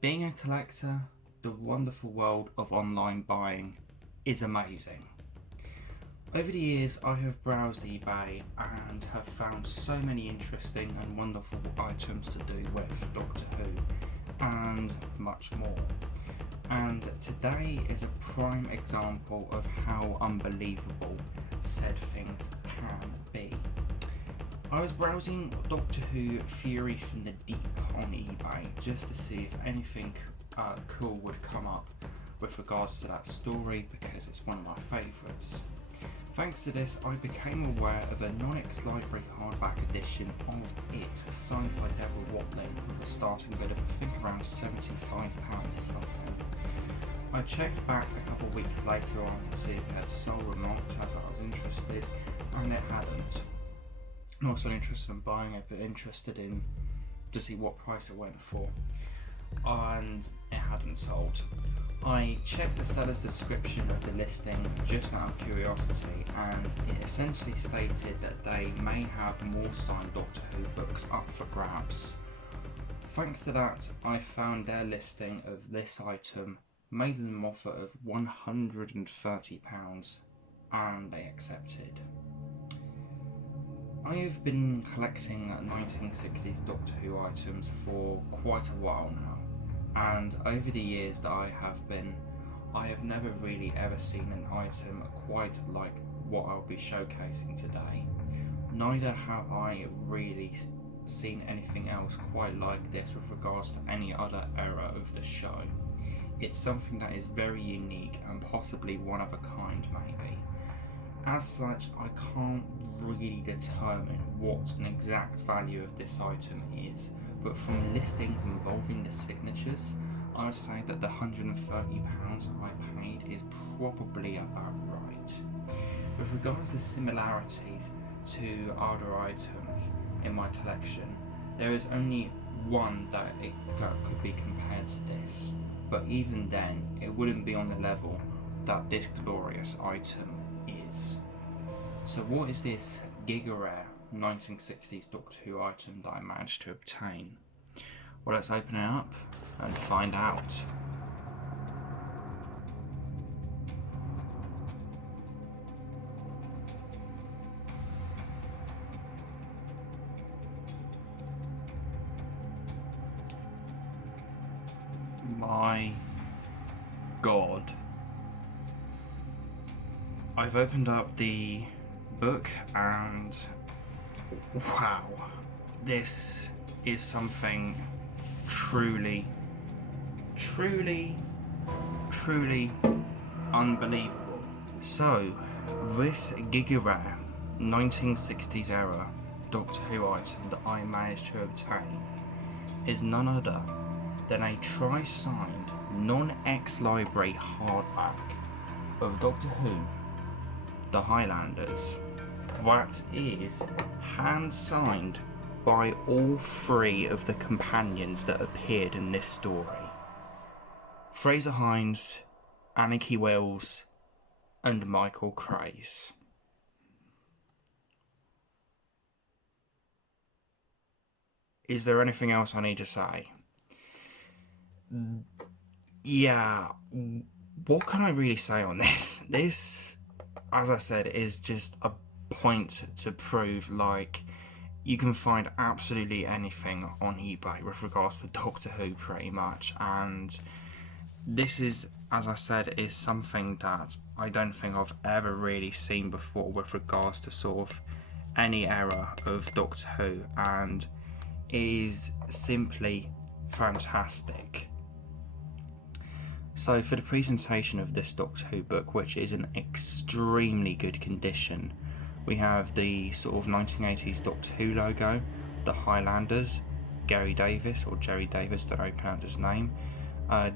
Being a collector, the wonderful world of online buying is amazing. Over the years, I have browsed eBay and have found so many interesting and wonderful items to do with Doctor Who and much more. And today is a prime example of how unbelievable said things can be. I was browsing Doctor Who Fury from the Deep on eBay just to see if anything cool would come up with regards to that story because it's one of my favourites. Thanks to this, I became aware of a non-X Library hardback edition of it signed by Deborah Watling with a starting bid of I think around £75 or something. I checked back a couple of weeks later on to see if it had sold or not, as I was interested, and it hadn't. Not so interested in buying it, but interested in to see what price it went for, and it hadn't sold. I checked the seller's description of the listing just out of curiosity, and it essentially stated that they may have more signed Doctor Who books up for grabs. Thanks to that, I found their listing of this item, made an offer of £130, and they accepted. I have been collecting 1960s Doctor Who items for quite a while now, and over the years that I have never really ever seen an item quite like what I'll be showcasing today. Neither have I really seen anything else quite like this with regards to any other era of the show. It's something that is very unique and possibly one of a kind maybe. As such, I can't really determine what an exact value of this item is, but from listings involving the signatures, I would say that the £130 I paid is probably about right. With regards to similarities to other items in my collection, there is only one that it could be compared to this, but even then, it wouldn't be on the level that this glorious item is. So what is this Giga Rare 1960s Doctor Who item that I managed to obtain? Well, let's open it up and find out. My God. I've opened up the book and wow, this is something truly unbelievable. So, this Giga Rare 1960s era Doctor Who item that I managed to obtain is none other than a tri-signed non-X Library hardback of Doctor Who The Highlanders that is hand signed by all three of the companions that appeared in this story: Fraser Hines, Anarchy Wells, and Michael Craze. Is there anything else I need to say? Yeah, what can I really say on this? This, as I said, is just a point to prove like you can find absolutely anything on eBay with regards to Doctor Who pretty much, and this is, as I said, is something that I don't think I've ever really seen before with regards to sort of any era of Doctor Who, and is simply fantastic. So for the presentation of this Doctor Who book, which is in extremely good condition, we have the sort of 1980s Doctor Who logo, the Highlanders, Gary Davis, or Jerry Davis, don't know how you pronounce his name,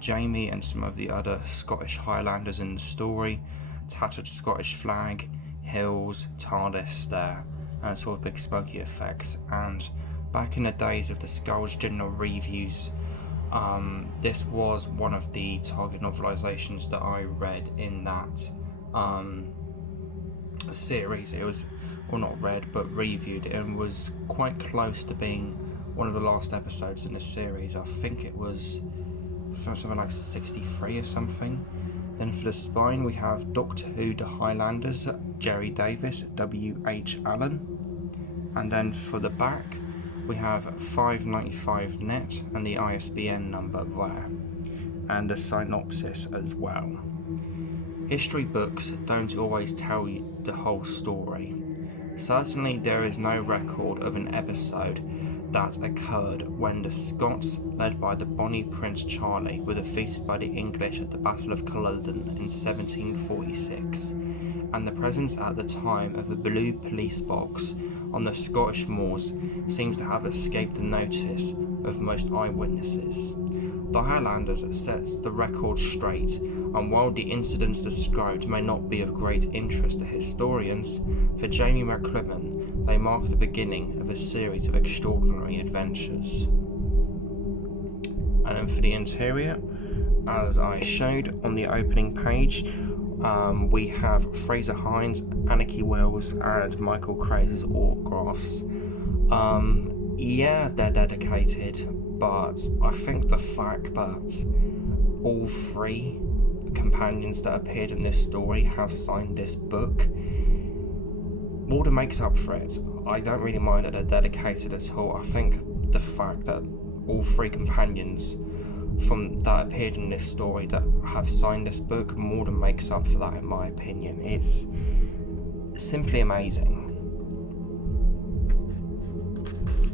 Jamie and some of the other Scottish Highlanders in the story, tattered Scottish flag, hills, TARDIS there, and sort of big smoky effects. And back in the days of the Skulls General Reviews, this was one of the target novelizations that I read in that series. It was, well, not read, but reviewed, and was quite close to being one of the last episodes in the series. I think it was for something like 63 or something. Then for the spine we have Doctor Who The Highlanders, Jerry Davis, W.H. Allen. And then for the back we have 595 net and the ISBN number there, and a synopsis as well. History books don't always tell you the whole story. Certainly there is no record of an episode that occurred when the Scots, led by the Bonnie Prince Charlie, were defeated by the English at the Battle of Culloden in 1746, and the presence at the time of a blue police box on the Scottish moors seems to have escaped the notice of most eyewitnesses. The Highlanders sets the record straight, and while the incidents described may not be of great interest to historians, for Jamie McCrimmon they mark the beginning of a series of extraordinary adventures. And then for the interior, as I showed on the opening page, we have Fraser Hines, Anarchy Wills and Michael Craze's autographs. Yeah, they're dedicated, but I think the fact that all three companions that appeared in this story have signed this book more than makes up for it. I don't really mind that they're dedicated at all. I think the fact that all three companions that appeared in this story that have signed this book more than makes up for that, in my opinion. It's simply amazing.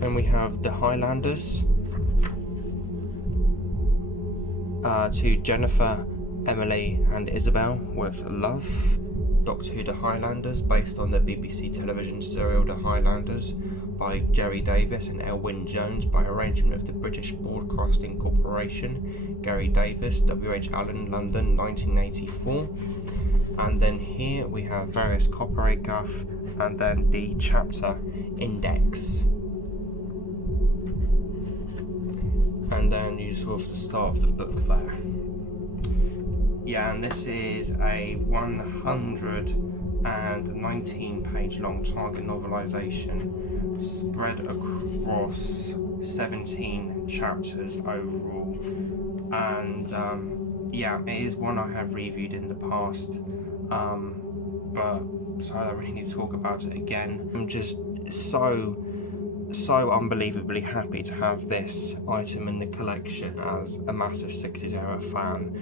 And we have the Highlanders, to Jennifer, Emily and Isabel with love. Doctor Who The Highlanders, based on the BBC television serial The Highlanders by Jerry Davis and Elwyn Jones, by arrangement of the British Broadcasting Corporation. Gary Davis, W.H. Allen, London, 1984. And then here we have various copyright guff and then the chapter index. And then you just have the start of the book there. Yeah, and this is a 119 page long target novelisation spread across 17 chapters overall. And yeah, it is one I have reviewed in the past, but so I don't really need to talk about it again. I'm just so unbelievably happy to have this item in the collection as a massive 60s era fan,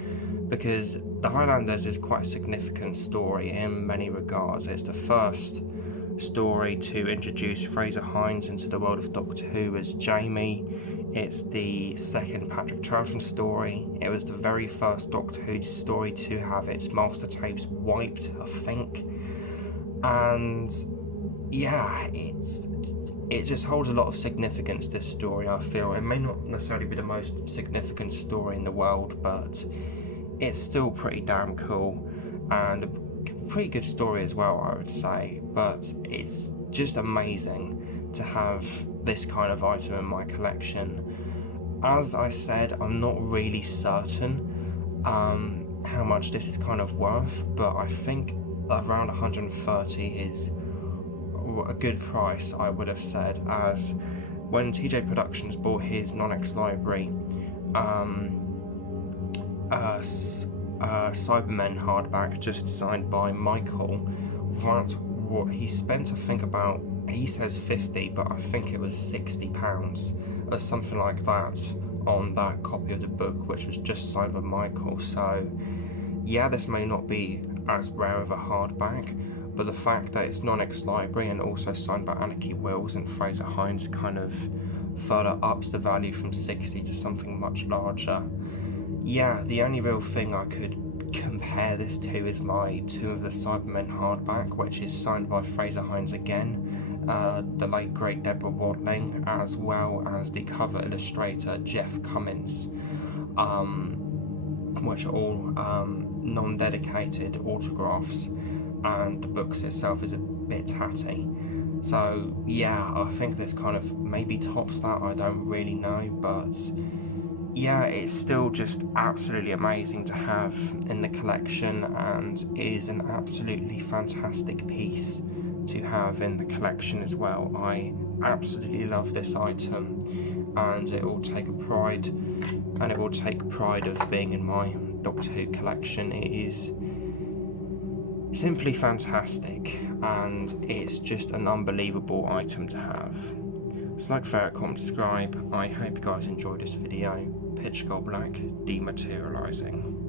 because The Highlanders is quite a significant story in many regards. It's the first story to introduce Fraser Hines into the world of Doctor Who as Jamie. It's the second Patrick Troughton story. It was the very first Doctor Who story to have its master tapes wiped, I think. And yeah, it just holds a lot of significance, this story, I feel. It may not necessarily be the most significant story in the world, but it's still pretty damn cool and a pretty good story as well, I would say. But it's just amazing to have this kind of item in my collection. As I said, I'm not really certain how much this is kind of worth, but I think around 130 is a good price, I would have said, as when TJ Productions bought his Non-X library Cybermen hardback just signed by Michael, that what he spent, I think about, he says 50, but I think it was £60 or something like that on that copy of the book, which was just signed by Michael. So yeah, this may not be as rare of a hardback, but the fact that it's Non-X library and also signed by Anarchy Wills and Fraser Hines kind of further ups the value from 60 to something much larger. Yeah, the only real thing I could compare this to is my Two of the Cybermen hardback, which is signed by Fraser Hines again, the late great Deborah Watling, as well as the cover illustrator Jeff Cummins, which are all non-dedicated autographs, and the books itself is a bit tatty. So yeah, I think this kind of maybe tops that, I don't really know, but yeah, it's still just absolutely amazing to have in the collection and is an absolutely fantastic piece to have in the collection as well. I absolutely love this item, and it will take pride of being in my Doctor Who collection. It is simply fantastic, and it's just an unbelievable item to have. So like, favorite, comment, subscribe. I hope you guys enjoyed this video. Pitch Gold Black dematerializing.